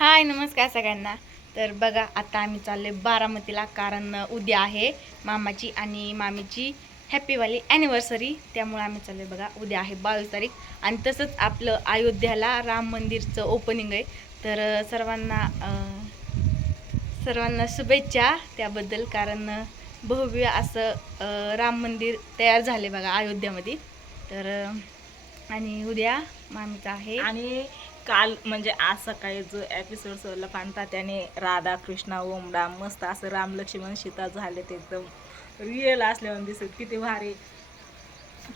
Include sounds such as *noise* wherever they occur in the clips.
हाय नमस्कार सगळ्यांना. तर बघा आता आम्ही चाललो बारामतीला कारण उद्या आहे मामाची आणि मामीची हॅपीवाली ॲनिव्हर्सरी त्यामुळे आम्ही चाललो बघा उद्या आहे बावीस तारीख. आणि तसंच आपलं अयोध्याला राम मंदिरचं ओपनिंग आहे. तर सर्वांना सर्वांना शुभेच्छा त्याबद्दल. कारण भव्य असं राम मंदिर तयार झाले बघा अयोध्यामध्ये. तर आणि उद्या मामीचं आहे. आणि काल म्हणजे आज सकाळी जो एपिसोड सोडला पाहता त्याने राधा कृष्णा ओमडा मस्त असं राम लक्ष्मण सीता झाले ते एकदम. रिअल असल्यावर दिसत किती भारी.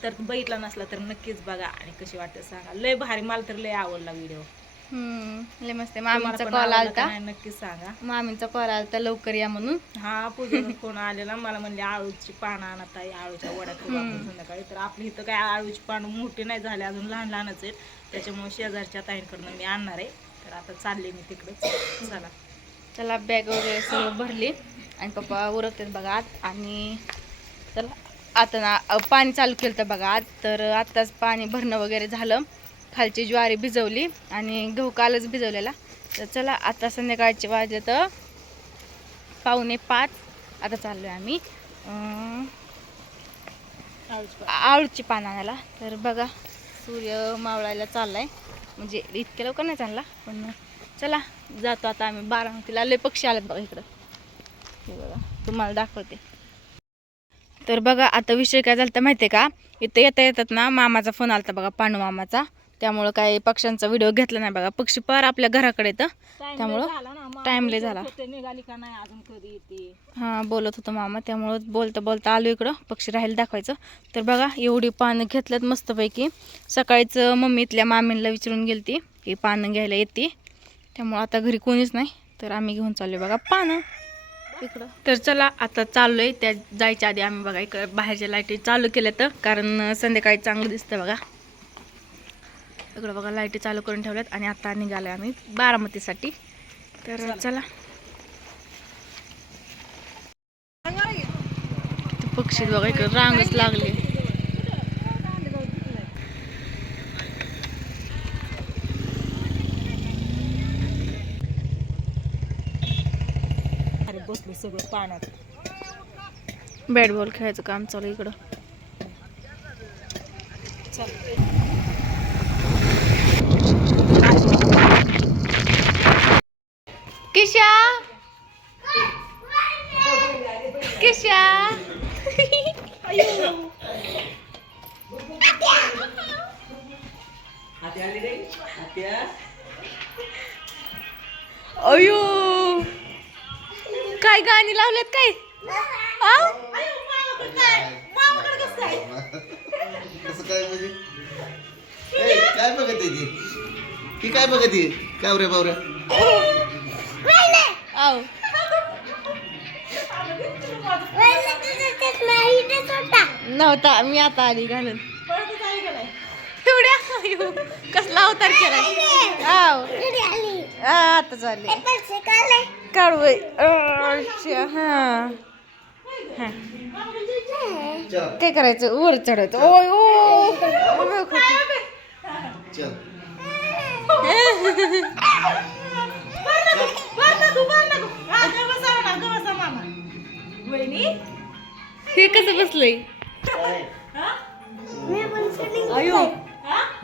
तर बघितला नसला तर नक्कीच बघा आणि कशी वाटते सांगा. लय भारी मला तर लय आवडला व्हिडिओ लय मस्त. मामीचा कॉल आलता. नक्कीच सांगा. मामीचा कॉल आलता लवकर या म्हणून. हा पूजून कोण आलेला. मला म्हणले आळूची पानं आणत आहे आळूच्या वड्या करू आपण संध्याकाळी. तर आपली इथं काय आळूची पानं मोठी नाही झाली अजून लहान लहानच आहेत. त्याच्यामुळे शेजारच्या ताईंकडनं मी आणणार आहे. तर आता चालले मी तिकडे. चला. त्याला बॅग वगैरे सगळं भरली. आणि पप्पा उरकतात बघा आत. आणि चला आता ना पाणी चालू केलं तर बघा आज तर आत्ताच पाणी भरणं वगैरे झालं. खालची ज्वारी भिजवली आणि गहू कालच भिजवलेला. तर चला आता संध्याकाळचे वाजले तर पावणे पाच. आता चाललो आहे आम्ही आळूची पानं. आळूची आणायला. तर बघा सूर्य मावळायला चाललाय. म्हणजे इतक्या लवकर नाही चालला पण चला जातो आता आम्ही बारामतीला. लय पक्षी आलेत बघा इकडं. हे बघा तुम्हाला दाखवते. तर बघा आता विषय काय झाला माहिती आहे का? इथं येता येतात ना मामाचा फोन आलता बघा पांडू मामाचा. त्यामुळं काही पक्ष्यांचा व्हिडिओ घेतला नाही बघा. पक्षी पार आपल्या घराकडे येतं Time त्यामुळं लय झाला. हां बोलत होतो मामा. त्यामुळं बोलता बोलता आलो इकडं. पक्षी राहायला दाखवायचं. तर बघा एवढी पानं घेतल्यात मस्तपैकी. सकाळीच मम्मी इथल्या मामींना विचारून गेलती की पानं घ्यायला येते. त्यामुळं आता घरी कोणीच नाही. तर आम्ही घेऊन चाललोय बघा पानं. इकडं. तर चला आता चाललोय. त्या जायच्या आधी आम्ही बघा इकडं बाहेरच्या लाईटी चालू केल्या तर कारण संध्याकाळी चांगलं दिसतं बघा. इकडं बघा लाईटी चालू करून ठेवल्यात आणि आता निघालोय आम्ही बारामतीसाठी. तर चला. पक्षी बघा इकडे रांगच लागली. सगळं पाण्यात. बॅट बॉल खेळायचं काम चालू इकडं. अयो. काय गाणी लावलेत काय? कसं काय म्हणजे? काय बघत आहे ती? ती काय बघत आहे? कावऱ्या बावऱ्या. नव्हता मी आता आली घालून एवढ्या हो. कसला अवतार केलाय? आता चालले काढू अच्छा, हा. हा. काय करायचं? वर चढायचं. ओय ओ. हे कसं बसलंय?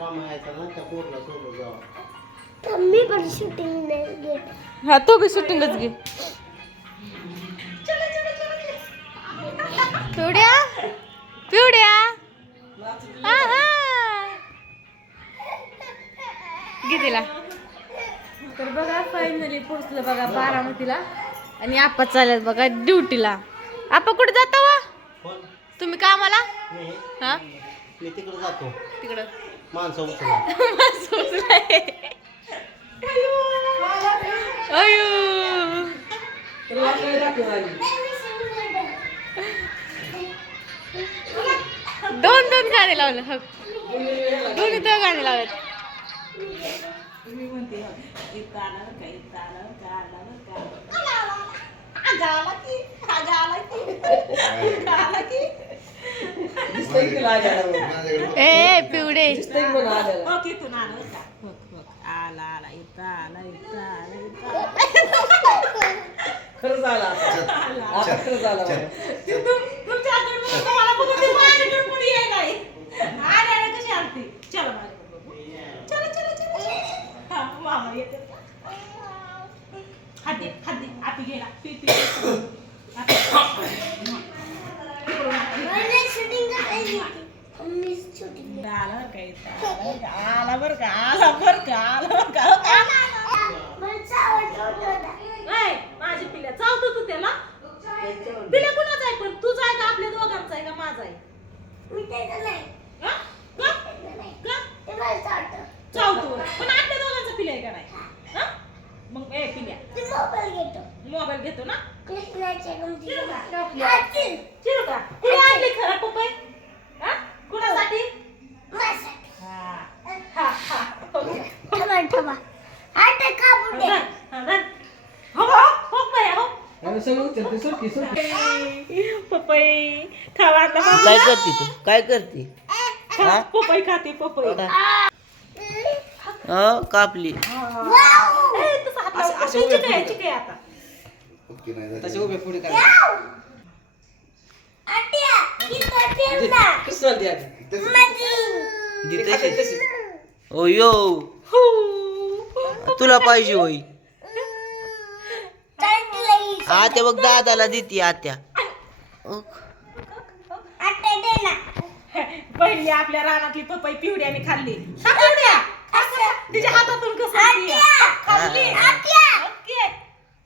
मामा यायचा ना त्या पोरला सोबत जावा मी पण शूटिंग नाही घेत हा तो बी शूटिंगच घे पिवड्या पिवड्या हा हा घे तिला तर बघा फायनली पोहोचलं बघा बारामतीला. आणि आपा चालत बघा ड्युटीला. आपा कुठे जाता वा? कोण? तुम्ही कामाला? मी हा? मी तिकडे जातो. तिकडं. माणसं उचला अयो. दोन दोन गाणे लावले हो दोन्ही दोन गाणे लावले मी म्हणते इथं आलं का इथं आलं का आलं का हा झाला की हा झाला की झाला की माझ्याकडे ए पिवडे हो तिथून आलं का बघ बघ. आला आला. इथं आला खरंच आला आता. आता खरंच आला. तुमच्या हातात म्हणून तुम्हाला बघून ते माझ्याकडे कोणी येत नाही. आले, आले कशी आलती? चला माझ्याकडे बघू. चला, चला, चला, चला. हा, मामा येते. हात दे, हात दे. आपी गेला. पी, पी, पी. आपी. मला शूटिंग करायची मी शूटिंग आला बरं का इथं. आला बरं का? आला बरं का माझी पिल्या. चावतो तू त्याला. पिल्या कुणाचा आहे पण? तुझा आहे का आपल्या दोघांचा आहे का माझा आहे? हा? चावतो पण आपल्या दोघांचा पिल्या आहे का नाही? हा? मग ए पिल्या. ते मोबाईल घेतो मोबाईल घेतो ना? कृष्णाच्या चिरू का? हातील चिरू का? कुणी आणली खरं पपई हा? कुणासाठी माझ्यासाठी हा. हा, हा. हो, हो. ठमा ठमा आता कापून दे धर, हा, धर. हो, हो, हो, बाया, हो. आणि सगळं उचलते सुटकी सुटकी पपई. खावा आता काय करते तू? काय करते? पपई खाते पपई. हो. कापली. तसं उभे पुढे. चिकन आहे आता? ओके नाही तसे झालं. उभे पुढे काय? आट्या तिथं ठेव ना कृष्णाला द्या आधी. तसं- माझी ते खाते तशी ओ यो तुला पाहिजे होय चांगली आत्या बघ दादाला देते आत्या. दे ना. पहिली आपल्या रानातली पपई पिवड्याने खाल्ली. पिवड्या. तिच्या हातातून कसं खाल्ली. ओके.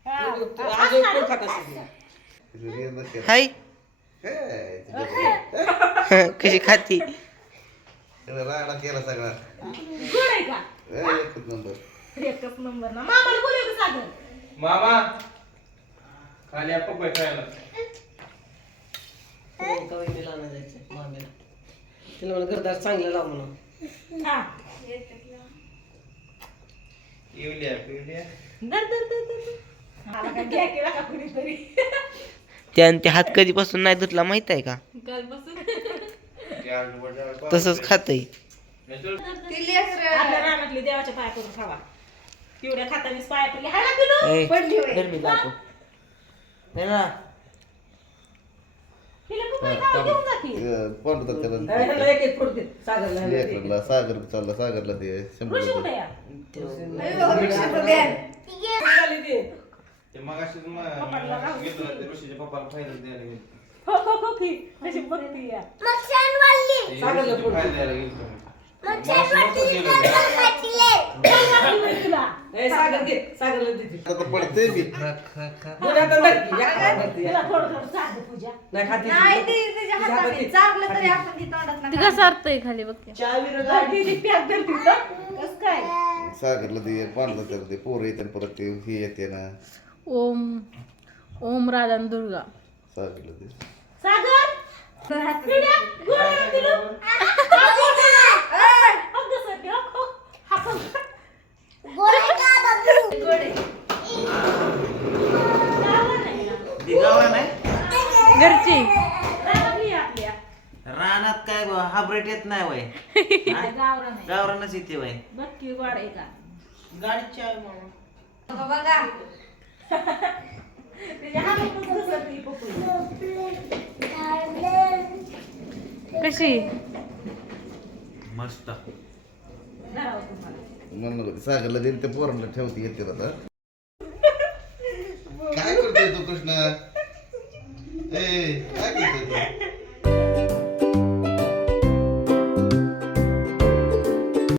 हा. हाय? कशी खाती? राडा केला सगळा. गोड आहे का? एकच नंबर. एकच नंबर ना. मामाला बोलू का सागर. मामा. खाली या पपई खायला मामीला तिला म्हणा घरदार चांगलं लाव हा. येऊल्या पिवल्या. काय कुणीतरी? त्यानं ते हात कधीपासून नाही धुतला माहीत आहे का? तसंच खातय. देवाच्या पाया करून खावा. पिवड्या खातानीच पाया पडली. ना धर मी जातो. दे ना. तिला पपई खावा घेऊन जा की पांडुता त्याला. लेकरला सागर चालला सागरला ते शंभर रुपये. ते मग ऋषीच्या पप्पाला फायदा द्यायला गेलो. हो हो हो मग छान वाढली ते फोड. फायदा द्यायला गेलो. तर *coughs* ए, सागर दे सागरला दे ते. आता पडते मी. दोन हातानं धर की. या हातानं धर की. तुला थोडं थोडं चालतं पूजा. नाही खाती तिच्या हातात दे. ती कसं अर्थय खाली बघते पॅक तर कस काय? सागरला ते पांडुता त्याला ते पोरं येते परत ते हे येते ना. ओम ओम राधा आणि दुर्गा. सागरला ते सागर *laughs* गोड गोड *laughs* आहे. हो कसं ते, हो, हो. हा, हो. गोळे का बाबू गावाला नाही ना. दिगावा नाही घरची. रानात काय हाबरेट येत नाही वय. गावरानच येते वय बघ की गोड आहे का गाडीच्या. कशी मस्त. म्हणलं होतं, सागरला देईन ते पोरांना ठेवते येते आता *laughs* काय करतोय तू कृष्ण? ए काय करतोय तू?